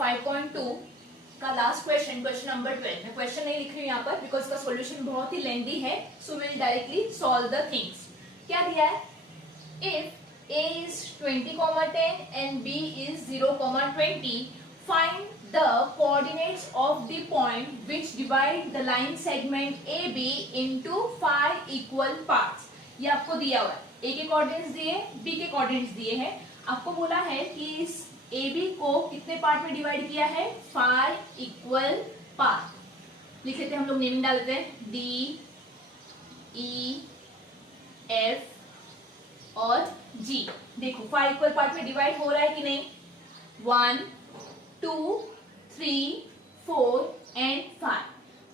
5.2 का last question, question number 12। मैं question नहीं लिख रही हूँ यहाँ पर बिकॉज का सॉल्यूशन बहुत ही लेंथी है, so will directly solve the things. क्या दिया है? If a is 20,10 and b is 0,20, find the coordinates of the point which divide the line segment AB into 5 equal parts। ये आपको दिया हुआ है, a के कोऑर्डिनेट्स दिए, b के कोऑर्डिनेट्स दिए हैं। आपको बोला है कि इस AB को कितने पार्ट में डिवाइड किया है? 5 इक्वल पार्ट। लिख लेते हैं हम लोग, नेमिंग डालते हैं, D E F और G। देखो 5 इक्वल पार्ट में डिवाइड हो रहा है कि नहीं? 1 2 3 4 एंड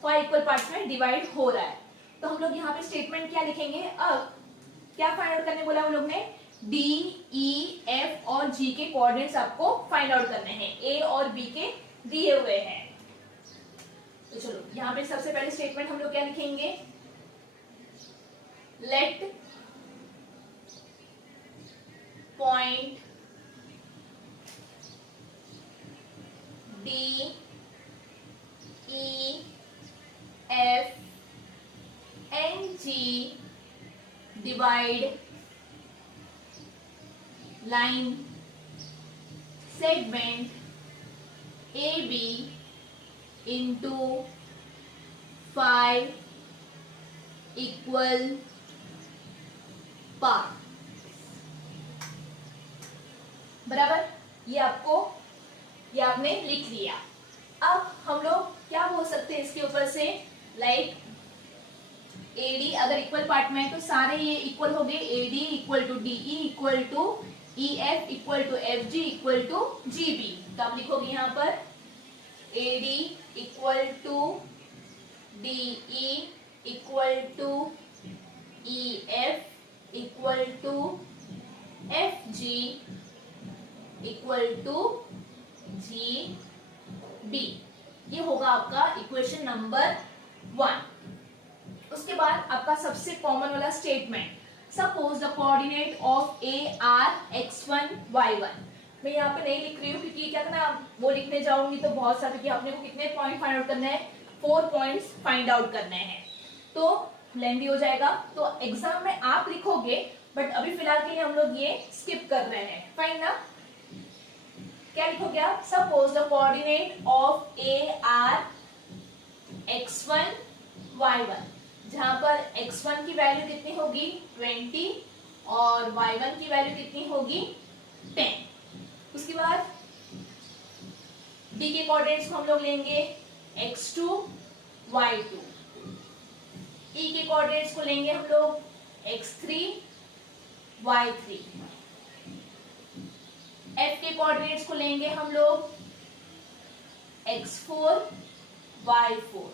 5 इक्वल पार्ट में डिवाइड हो रहा है। तो हम लोग यहाँ पे स्टेटमेंट क्या लिखेंगे? अब क्या फाइंड आउट करने बोला वो लोग ने? D E F और G के कोऑर्डिनेट्स आपको फाइंड आउट करने हैं, A और B के दिए हुए हैं। तो चलो यहाँ पे सबसे पहले स्टेटमेंट हम लोग क्या लिखेंगे? Let point D E F and G divide line segment AB into 5 equal parts। बराबर, ये आपने लिख लिया। अब हम लोग क्या बोल सकते हैं इसके ऊपर से? लाइक AD अगर इक्वल पार्ट में है तो सारे ये इक्वल हो गए, AD equal to DE equal to EF equal to FG equal to GB। तो आप लिखोगे यहाँ पर AD equal to DE equal to EF equal to FG equal to GB। ये होगा आपका इक्वेशन नंबर 1। उसके बाद आपका सबसे कॉमन वाला statement, suppose the coordinate of A are x1 y1। मैं यहाँ पे नहीं लिख रही हूँ क्योंकि क्या करना, वो लिखने जाऊंगी तो बहुत सारे, कि आपने को कितने पॉइंट फाइंड आउट करने हैं? 4 पॉइंट्स फाइंड आउट करने हैं, तो लेंथी हो जाएगा। तो एग्जाम में आप लिखोगे, बट अभी फिलहाल के लिए हम लोग ये स्किप कर रहे हैं। फाइन ना? क्या लिखोगे आप? Suppose the coordinate of A are x1 y1, जहां पर x1 की वैल्यू कितनी होगी? 20 और y1 की वैल्यू कितनी होगी? 10। उसके बाद B के कोऑर्डिनेट्स को हम लोग लेंगे x2 y2, E के कोऑर्डिनेट्स को लेंगे हम लोग x3 y3, F के कोऑर्डिनेट्स को लेंगे हम लोग x4 y4,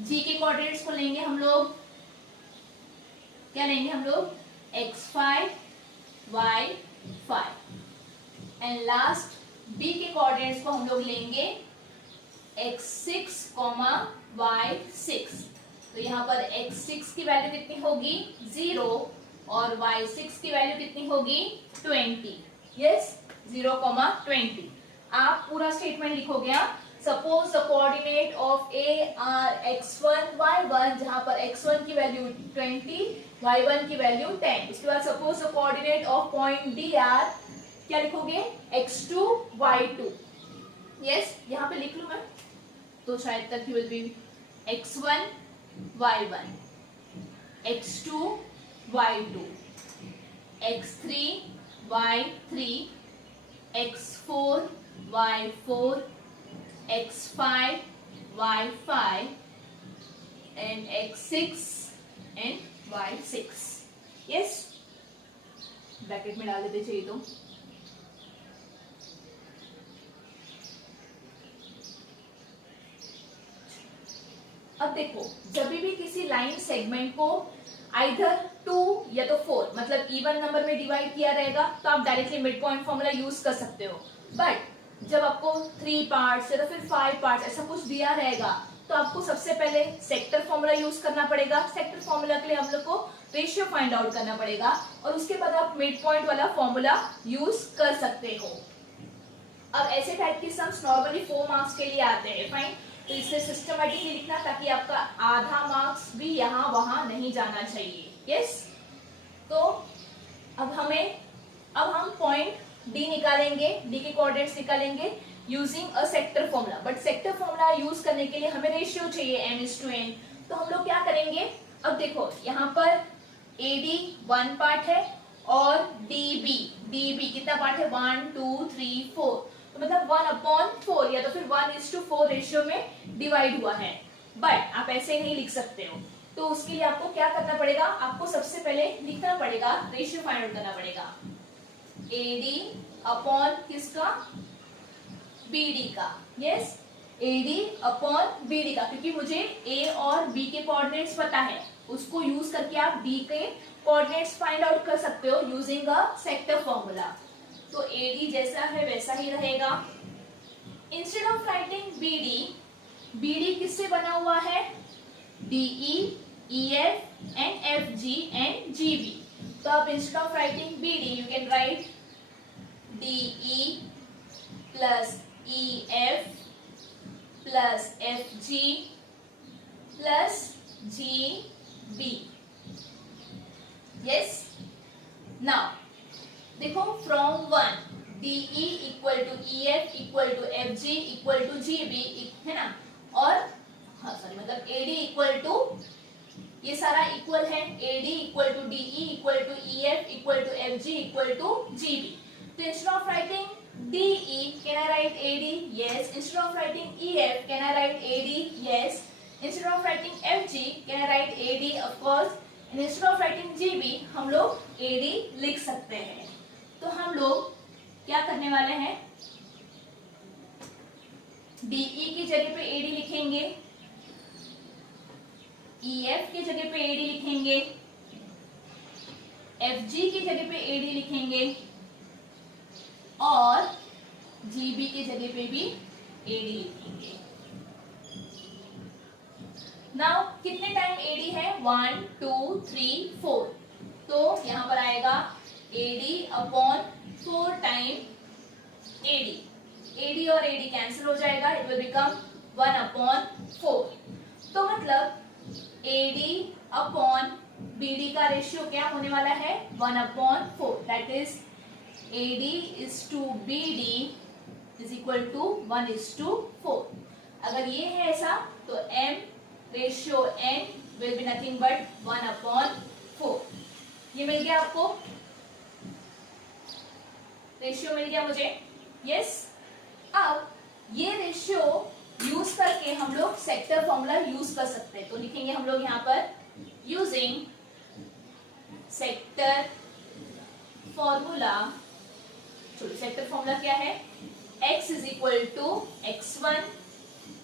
G के कोऑर्डिनेट्स को लेंगे हम लोग, क्या लेंगे हम लोग? x5 y5 and last B के कोऑर्डिनेट्स को हम लोग लेंगे x6 y6। तो यहाँ पर x6 की वैल्यू कितनी होगी? 0 और y6 की वैल्यू कितनी होगी? 20। यस, 0,20। आप पूरा स्टेटमेंट लिखोगे। Suppose the coordinate of A are x1 y1, जहां पर x1 की वैल्यू 20, y1 की वैल्यू 10। उसके बाद suppose the coordinate of point D are, क्या लिखोगे? x2 y2। यस, यहाँ पे लिख लूं मैं तो शायद तक he will be x1 y1, x2 y2, x3 y3, x4 y4, x5 y5 and x6 and y6। Yes, bracket में डाल देते चाहिए तो। अब देखो, जब भी किसी लाइन सेगमेंट को आइदर 2 या तो 4 मतलब इवन नंबर में डिवाइड किया रहेगा तो आप directly mid point formula use कर सकते हो। बट जब आपको 3 पार्ट्स या तो फिर 5 पार्ट्स ऐसा कुछ दिया रहेगा तो आपको सबसे पहले सेक्टर फॉर्मूला यूज करना पड़ेगा। सेक्टर फॉर्मूला के लिए हम लोग को रेशियो फाइंड आउट करना पड़ेगा और उसके बाद आप मिड पॉइंट वाला फॉर्मूला यूज कर सकते हो। अब ऐसे टाइप के सम्स नॉर्मली 4 मार्क्स के लिए आते हैं, फाइन। तो इसे सिस्टमेटिकली लिखना ताकि आपका आधा मार्क्स भी यहाँ वहां नहीं जाना चाहिए, यस। तो अब हम पॉइंट डी निकालेंगे, डी के कोऑर्डिनेट्स निकालेंगे using a sector formula. But sector formula use करने के लिए हमें रेशियो चाहिए m:n। तो हम लोग क्या करेंगे, अब देखो यहाँ पर AD 1 पार्ट है और DB कितना पार्ट है, 1 2 3 4, तो मतलब 1/4 या तो फिर 1:4 रेशियो में डिवाइड हुआ है। बट आप ऐसे नहीं लिख सकते हो, तो उसके लिए आपको क्या करना पड़ेगा, आपको सबसे पहले लिखना पड़ेगा, रेशियो फाइंड आउट करना पड़ेगा AD अपॉन किसका, BD का, यस, AD अपॉन BD का, क्योंकि मुझे A और B के कोऑर्डिनेट्स पता है, उसको यूज करके आप D के कोऑर्डिनेट्स फाइंड आउट कर सकते हो यूजिंग अ सेक्टर फॉर्मूला। तो AD जैसा है वैसा ही रहेगा। इंस्टेड ऑफ राइटिंग BD किससे बना हुआ है, DE, EF and FG and GB। तो आप instead of writing BD you can write DE plus EF plus FG plus GB, yes. Now देखो from 1 DE equal to EF equal to FG equal to GB है ना, और हाँ sorry मतलब AD equal to, ये सारा equal है, AD equal to DE equal to EF equal to FG equal to GB। तो instead of writing DE can I write AD? Yes. Instead of writing EF can I write AD? Yes. Instead of writing FG can I write AD? Of course. And instead of writing GB हम लोग AD लिख सकते हैं। तो हम लोग क्या करने वाले हैं, DE की जगह पे AD लिखेंगे, EF की जगह पे AD लिखेंगे, FG की जगह पे AD लिखेंगे और GB की जगह पे भी AD लिखेंगे। नाउ कितने टाइम AD है, 1 2 3 4, तो यहां पर आएगा AD अपॉन 4 टाइम AD और AD कैंसिल हो जाएगा, इट विल बिकम 1/4। तो मतलब AD अपॉन BD का रेशियो क्या होने वाला है, 1/4, that is AD is to BD is equal to 1:4। अगर ये है ऐसा तो M ratio N will be nothing but 1/4। ये मिल गया आपको, रेशियो मिल गया मुझे, यस। अब ये रेशियो यूज करके हम लोग सेक्टर फॉर्मूला यूज कर सकते हैं। तो लिखेंगे हम लोग यहाँ पर using sector formula. Sector formula क्या है, x is equal to x1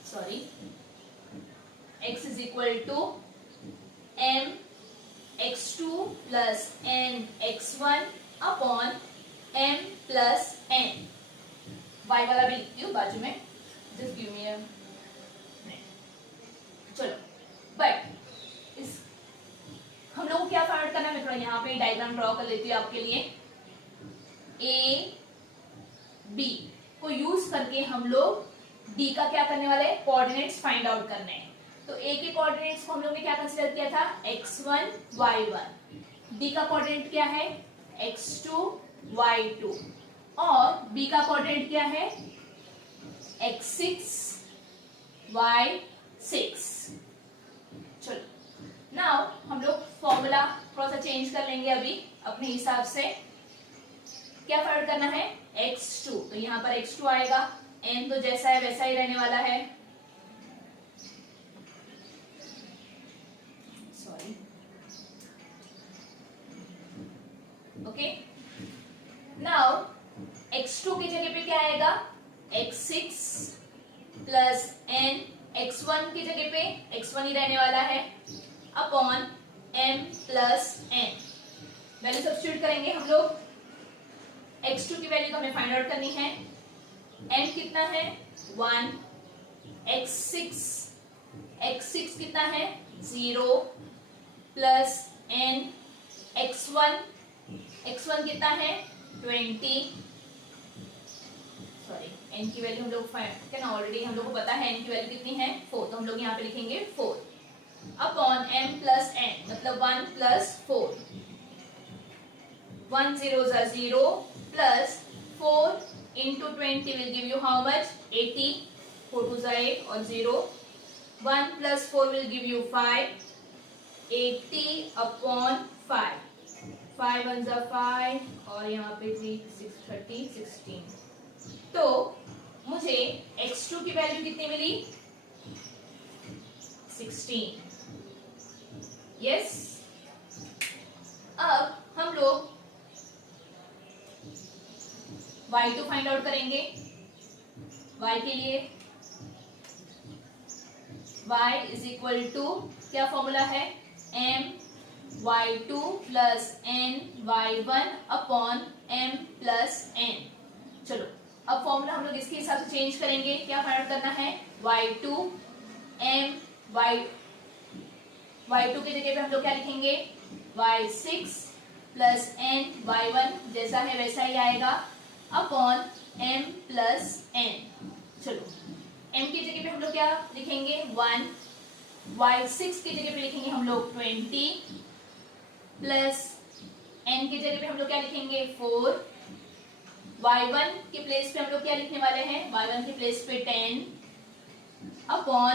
sorry x is equal to m x2 plus n x1 upon m plus n। y वाला भी लिखती हूँ बाजू में, जस्ट गिव मी अ चलो। बट इस हम लोग को क्या फाइंड करना है, मैं थोड़ा यहाँ पे डायग्राम ड्रॉ कर लेती हूँ आपके लिए। A B को यूज करके हम लोग D का क्या करने वाले हैं, कोऑर्डिनेट्स फाइंड आउट करने हैं। तो A के कोऑर्डिनेट्स को हम लोग ने क्या कंसीडर किया था, x1 y1। D का कोऑर्डिनेट क्या है, x2 y2 और B का कोऑर्डिनेट क्या है, x6 y6। चलो नाउ हम लोग फॉर्मूला थोड़ा सा चेंज कर लेंगे अभी अपने हिसाब से। क्या फाइंड करना है, x2, तो यहाँ पर x2 आएगा, n तो जैसा है वैसा ही रहने वाला है, सॉरी ओके। नाउ x2 की जगह पे क्या आएगा, x6 प्लस n, x1 की जगह पे x1 ही रहने वाला है upon m plus n। Value substitute करेंगे हम लोग, x2 की वैल्यू तो हमें फाइंड आउट करनी है, n कितना है 1, x6 कितना है 0 प्लस n, x1 कितना है 20 सॉरी सॉरी n की वैल्यू हम लोग फाइंड करना ऑलरेडी हम लोग को पता है n की वैल्यू कितनी है 4, तो हम लोग यहाँ पे लिखेंगे 4 अपॉन m प्लस n मतलब 1 plus 4, 1 0 0 plus 4 into 20 will give you how much 80, 4 2 8 और 0, 1 plus 4 will give you 5, 80 upon 5, 5 1 जा 5 और यहाँ पे 3 6 30 16, तो मुझे x2 की वैल्यू कितनी मिली 16, यस। अब हम लोग y2 फाइंड आउट करेंगे। y के लिए y इज इक्वल टू क्या फॉर्मूला है m y2 plus n y1 upon m plus n। चलो अब फॉर्मूला हम लोग इसके हिसाब से चेंज करेंगे। क्या फाइंड आउट करना है y2 m y2 की जगह पे हम लोग क्या लिखेंगे y6 प्लस n y1 जैसा है वैसा ही आएगा अपॉन m प्लस n। चलो m की जगह पे हम लोग क्या लिखेंगे 1, y6 की जगह पे लिखेंगे हम लोग 20 प्लस n की जगह पे हम लोग क्या लिखेंगे 4, y1 के प्लेस पे हम लोग क्या लिखने वाले हैं y1 के प्लेस पे 10 अपॉन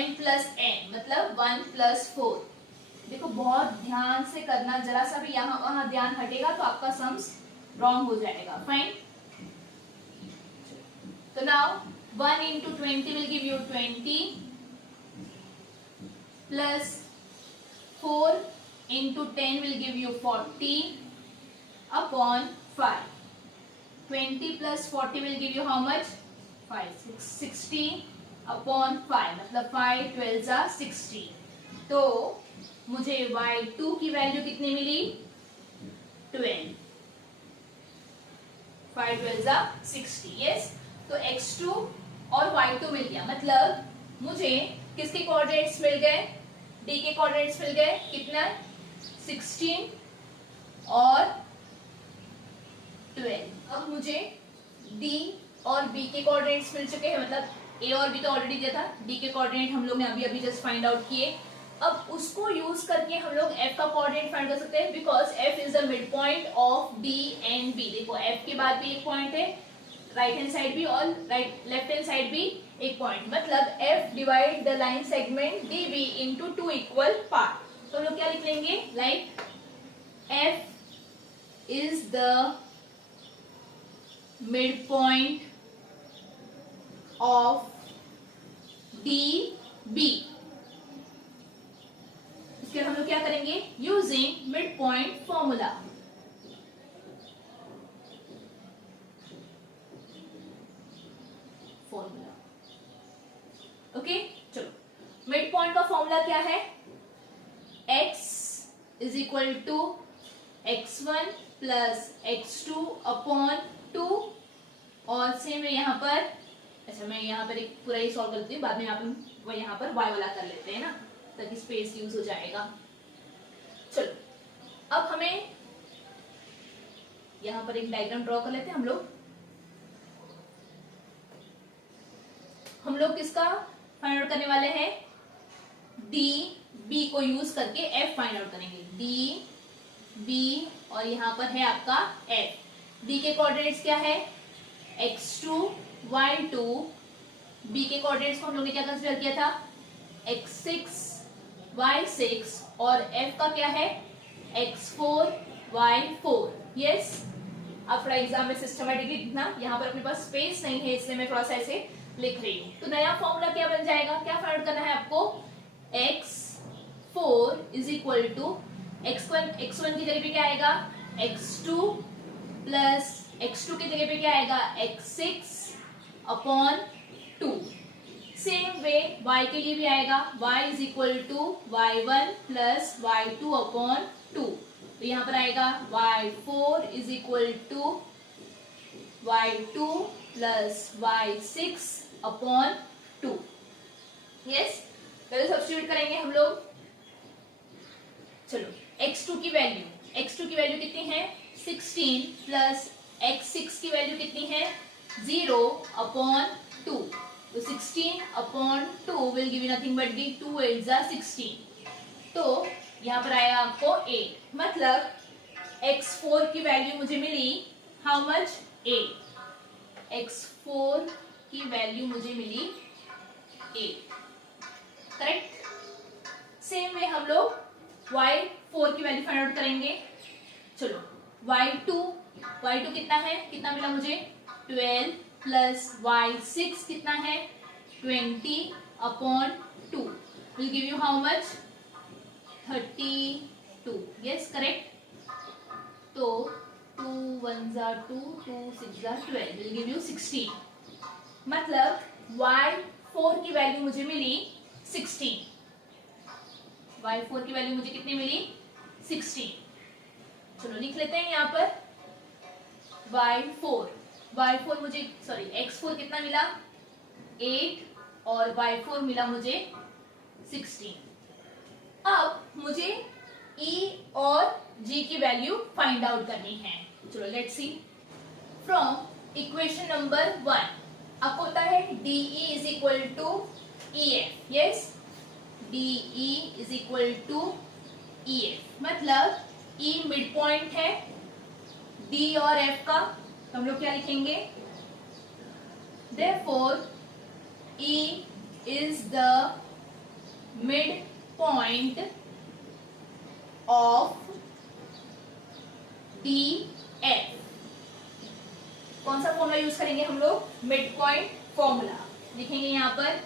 m प्लस n मतलब 1 प्लस 4। देखो बहुत ध्यान से करना, जरा सा भी यहाँ वहां ध्यान हटेगा तो आपका सम्स रॉन्ग हो जाएगा। फाइन, तो now 1 into 20 will give you 20 plus 4 into 10 will give you 40 upon 5. 20 plus 40 will give you how much 5 60 upon 5 मतलब 5 12 जा 60। तो मुझे y2 की वैल्यू कितनी मिली 12, 5 12 जा 60, यस। तो x2 और y2 मिल गया, मतलब मुझे किसके कोऑर्डिनेट्स मिल गए d के कोऑर्डिनेट्स मिल गए कितना 16 और 12। अब मुझे d और b के कोऑर्डिनेट्स मिल चुके हैं, मतलब a और b तो ऑलरेडी दिया था, d के कोऑर्डिनेट हम लोग ने अभी अभी जस्ट फाइंड आउट किए। अब उसको यूज करके हम लोग f का कोऑर्डिनेट फाइंड कर सकते हैं because f is the mid point of d and b। देखो f के बाद भी एक पॉइंट है राइट हैंड साइड भी और लेफ्ट हैंड साइड भी एक पॉइंट, मतलब f divide the line segment db into 2 equal part. तो हम लोग क्या लिख लेंगे like f is the mid point of db। इसके हम लोग क्या करेंगे using mid point formula. Okay चलो मिड पॉइंट का फॉर्मूला क्या है x is equal to x1 plus x2 upon 2 और सेम यहाँ पर, अच्छा मैं यहाँ पर एक पूरा ही सॉल्व करती हूँ, बाद में आप यहाँ पर y वाला कर लेते हैं ना ताकि स्पेस यूज हो जाएगा। चलो अब हमें यहाँ पर एक डायग्राम ड्रॉ कर लेते हैं हम लोग किसका फाइंड आउट करने वाले हैं डी बी को यूज करके एफ फाइंड आउट करेंगे। डी बी और यहाँ पर है आपका एफ। डी के कोऑर्डिनेट्स क्या है x2 y2, बी के कोऑर्डिनेट्स को हम लोग ने क्या कंसीडर किया था x6 y6 और f का क्या है x4 y4, यस। अब थोड़ा एग्जाम में सिस्टमैटिकली लिखना, यहाँ पर अपने पास स्पेस नहीं है इसलिए मैं थोड़ा सा ऐसे लिख रही हूँ। तो नया फॉर्मूला क्या बन जाएगा, क्या फाइंड करना है आपको x4 is equal to x1 की जगह पे क्या आएगा x2 प्लस x2 की जगह पे क्या आएगा x6 upon 2। Same way y के लिए भी आएगा y is equal to y1 plus y2 upon 2। तो यहाँ पर आएगा y4 is equal to y2 plus y6 upon 2, yes. पहले सब्स्टिट्यूट करेंगे हम लोग। चलो x2 की वैल्यू कितनी है 16 प्लस x6 की वैल्यू कितनी है 0 अपॉन 2, तो 16 upon 2 will give you nothing but दी 2 8 जा 16, तो यहाँ पर आया आपको 8, मतलब x4 की वैल्यू मुझे मिली हाउ मच 8, x4 की वैल्यू मुझे मिली 8, करेक्ट। सेम वे हम लोग y4 की वैल्यू फाइंड आउट करेंगे। चलो y2 कितना है, कितना मिला मुझे 12 प्लस y6 कितना है 20 upon 2 will give you how much 32, yes correct. तो 2 1 जा 2, 2 6 जा 12 विल गिव यू 16, मतलब y4 की वैल्यू मुझे मिली 16, y4 की वैल्यू मुझे कितनी मिली 16। चलो लिख लेते हैं यहाँ पर y4 मुझे सॉरी x4 कितना मिला 8 और y4 मिला मुझे 16। अब मुझे e और g की वैल्यू फाइंड आउट करनी है। चलो let's see, from equation number 1 आपको पता है DE is equal to EF, yes DE is equal to EF, मतलब E मिड पॉइंट है D और F का, तो हम लोग क्या लिखेंगे, therefore E is the mid point of DF। कौन सा फॉर्मूला यूज करेंगे हम लोग, मिड पॉइंट फॉर्मूला लिखेंगे यहाँ पर,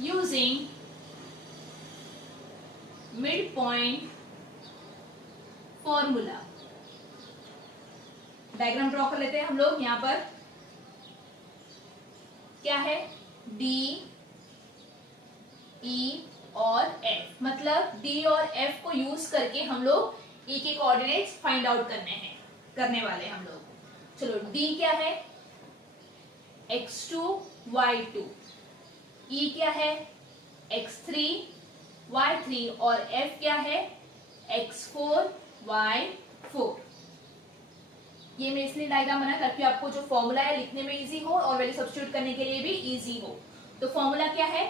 using mid point formula. Diagram draw कर लेते हैं हम लोग। यहाँ पर क्या है D E और F, मतलब D और F को यूज करके हम लोग E के कोऑर्डिनेट्स फाइंड आउट करने वाले हम लोग। चलो D क्या है x2 y2, E क्या है x3 y3 और F क्या है x4 y4। ये मैं इसलिए डायग्राम बना ताकि आपको जो फॉर्मूला है लिखने में इजी हो और वैल्यू सब्स्टिट्यूट करने के लिए भी इजी हो। तो फॉर्मूला क्या है,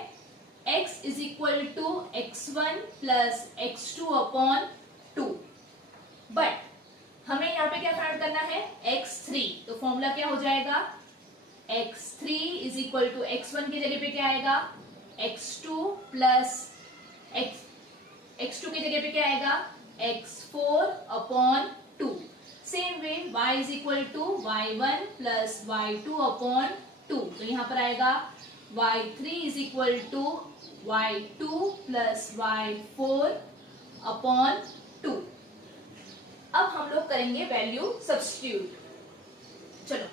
x is equal to x1 plus x2 upon 2, but हमें यहाँ पे क्या फाइंड करना है x3, तो फॉर्मूला क्या हो जाएगा x3 is equal to x1 की जगह पे क्या आएगा x2 प्लस x2 की जगह पे क्या आएगा x4 upon 2। Same way y is equal to y1 plus y2 upon 2, तो यहाँ पर आएगा y3 is equal to y2 plus y4 upon 2। अब हम लोग करेंगे वैल्यू सब्स्टिट्यूट। चलो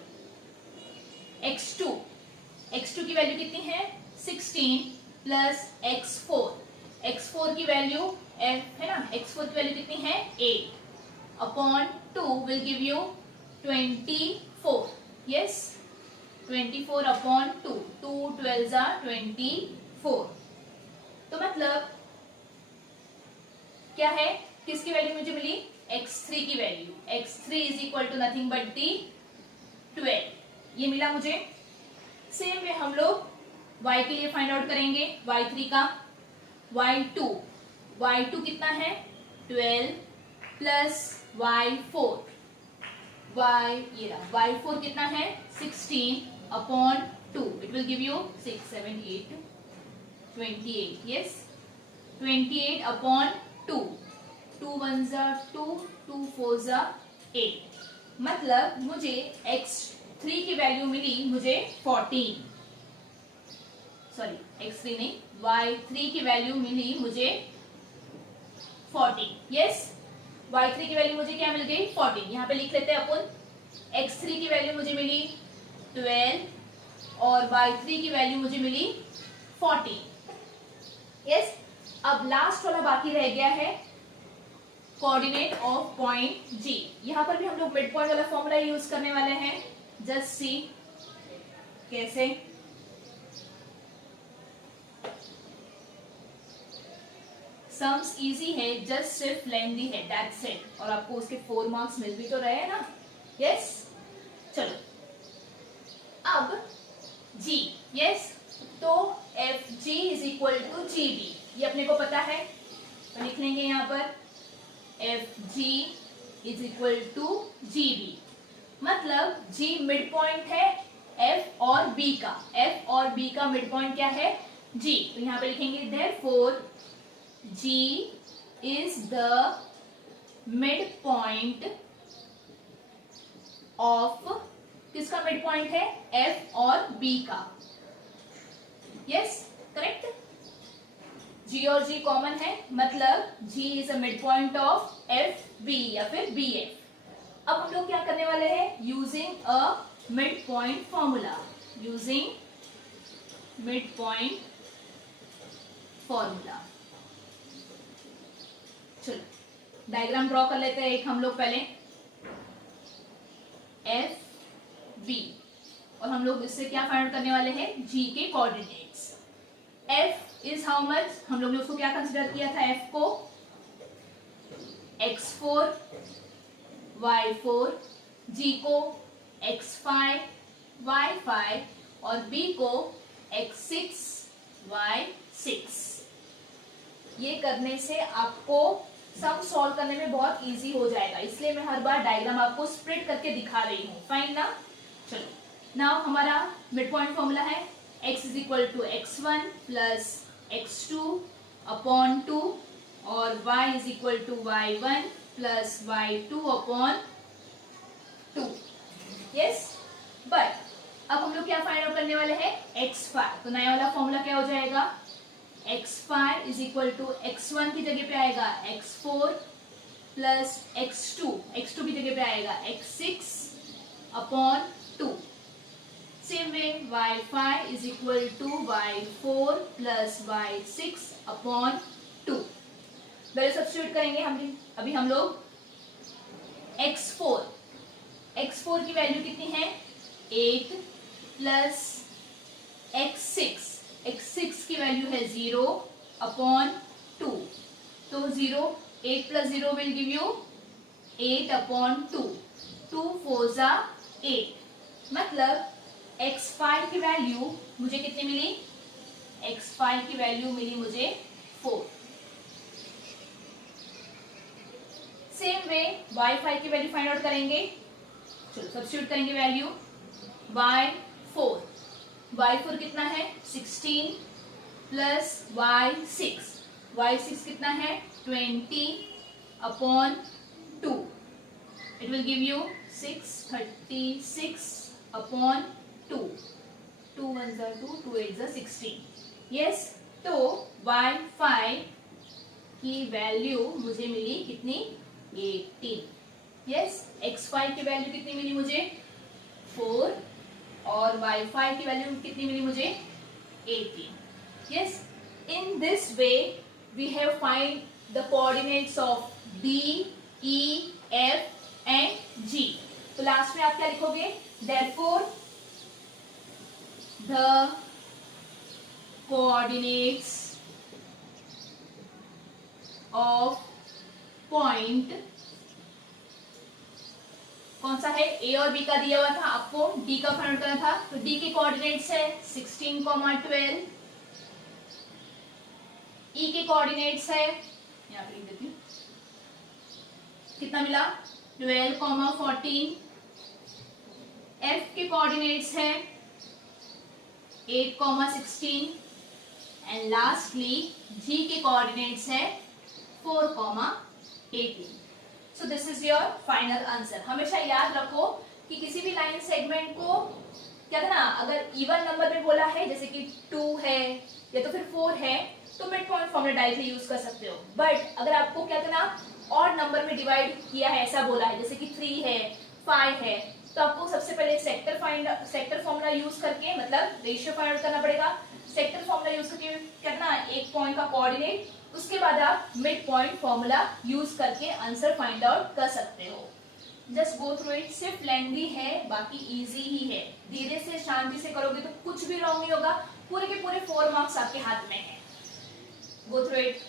x2 की वैल्यू कितनी है 16 प्लस x4 की वैल्यू f है ना, x4 की वैल्यू कितनी है 8 upon 2 will give you 24, yes 24 upon 2, 2 12 जा 24। तो मतलब क्या है, किसकी वैल्यू मुझे मिली x3 की value, x3 is equal to nothing but the 12, ये मिला मुझे। सेम वे हम लोग y के लिए फाइंड आउट करेंगे, y3 का y2 कितना है 12 प्लस y4 y4 कितना है 16 upon 2, it will give you 6 7 8 28, yes 28 upon 2, 2 1 जा 2, 2 4 जा 8, मतलब मुझे x3 की वैल्यू मिली मुझे 14, सॉरी x3 नहीं y3 की वैल्यू मिली मुझे 14, यस y3 की वैल्यू मुझे क्या मिल गई 14। यहाँ पे लिख लेते हैं अपन, x3 की वैल्यू मुझे मिली 12 और y3 की वैल्यू मुझे मिली 14, यस। अब लास्ट वाला बाकी रह गया है कोऑर्डिनेट ऑफ पॉइंट G। यहाँ पर भी हम लोग मिड पॉइंट वाला फॉर्मूला यूज करने वाले हैं, जस्ट सी कैसे। सम्स इजी है, जस्ट सिर्फ लेंथी है, दैट्स इट, और आपको उसके 4 मार्क्स मिल भी तो रहे हैं ना, यस। चलो अब G, यस, तो FG is equal to GB, ये अपने को पता है, तो लिख लेंगे यहाँ पर FG is equal to GB, मतलब G मिड पॉइंट है F और B का, F और B का मिड पॉइंट क्या है G, तो यहाँ पे लिखेंगे therefore G is the mid point of, किसका मिड पॉइंट है F और B का, यस करेक्ट, G और G कॉमन है, मतलब G is a mid point of FB या फिर BF। अब हम लोग क्या करने वाले हैं, using a mid point formula, using mid point formula. चलो डायग्राम ड्रॉ कर लेते हैं एक हम लोग पहले, FB, और हम लोग इससे क्या फाइंड आउट करने वाले हैं, G के coordinates. F is how much, हम लोग ने उसको क्या कंसीडर किया था, F को x4 y4, G को x5 y5 और B को x6 y6। ये करने से आपको सम सॉल्व करने में बहुत इजी हो जाएगा, इसलिए मैं हर बार डायग्राम आपको स्प्रेड करके दिखा रही हूँ, फाइन ना। चलो नाउ हमारा मिड पॉइंट फॉर्मूला है x is equal to x1 plus x2 upon 2 और y is equal to y1 plus y2 upon 2, yes. But अब हम लोग क्या फाइंड आउट करने वाले हैं, x5, तो नया वाला फॉर्मूला क्या हो जाएगा, x5 is equal to x1 की जगह पे आएगा x4 प्लस x2 की जगह पे आएगा x6 upon 2। Same way y5 is equal to y4 plus y6 upon 2। Value substitute करेंगे अभी हम लोग x4 की वैल्यू कितनी है 8 प्लस x6 की वैल्यू है 0 अपॉन 2, तो 0, 8 plus 0 will give you 8 upon 2, 2 4 जा 8, मतलब x5 की वैल्यू मुझे कितनी मिली, x5 की वैल्यू मिली मुझे 4। सेम वे y5 की वैल्यू फाइंड आउट करेंगे, चलो सब्स्टिट्यूट करेंगे वैल्यू, y4 कितना है 16 प्लस y6 कितना है 20 upon 2, it will give you 636 upon 2, 2 1 जा 2, 2 8 जा 16, यस। तो y5 की वैल्यू मुझे मिली कितनी 18, यस। x5 की वैल्यू कितनी मिली मुझे 4 और y5 की वैल्यू कितनी मिली मुझे 18, yes. In this way we have find the coordinates of D, E, F and G। तो लास्ट में आप क्या लिखोगे, therefore the coordinates of point, कौन सा है, A और B का दिया हुआ था, आपको D का फाइंड करना था, तो D के कोऑर्डिनेट्स है 16, 12, E के कोऑर्डिनेट्स है, यहाँ पे लिख देती हूँ, कितना मिला 12, 14, F के कोऑर्डिनेट्स है 8, 16 एंड लास्टली G के कोऑर्डिनेट्स है 4, 18। So this is your final answer. हमेशा याद रखो कि किसी भी लाइन सेगमेंट को क्या था ना, अगर इवन नंबर में बोला है जैसे कि 2 है या तो फिर 4 है तो mid point formula directly use कर सकते हो, बट अगर आपको क्या था ना ऑड नंबर में डिवाइड किया है ऐसा बोला है जैसे कि 3 है 5 है, तो आपको सबसे पहले सेक्टर फॉर्मूला यूज करके मतलब रेशियो फाइंड आउट करना पड़ेगा। सेक्टर फॉर्मूला यूज करके क्या ना एक पॉइंट का कोऑर्डिनेट, उसके बाद आप मिड पॉइंट फॉर्मूला यूज करके आंसर फाइंड आउट कर सकते हो। जस्ट गो थ्रू इट, सिर्फ लेंथी है बाकी इजी ही है, धीरे से शांति से करोगे तो कुछ भी रॉन्ग नहीं होगा, पूरे के पूरे 4 मार्क्स आपके हाथ में है। Go through it.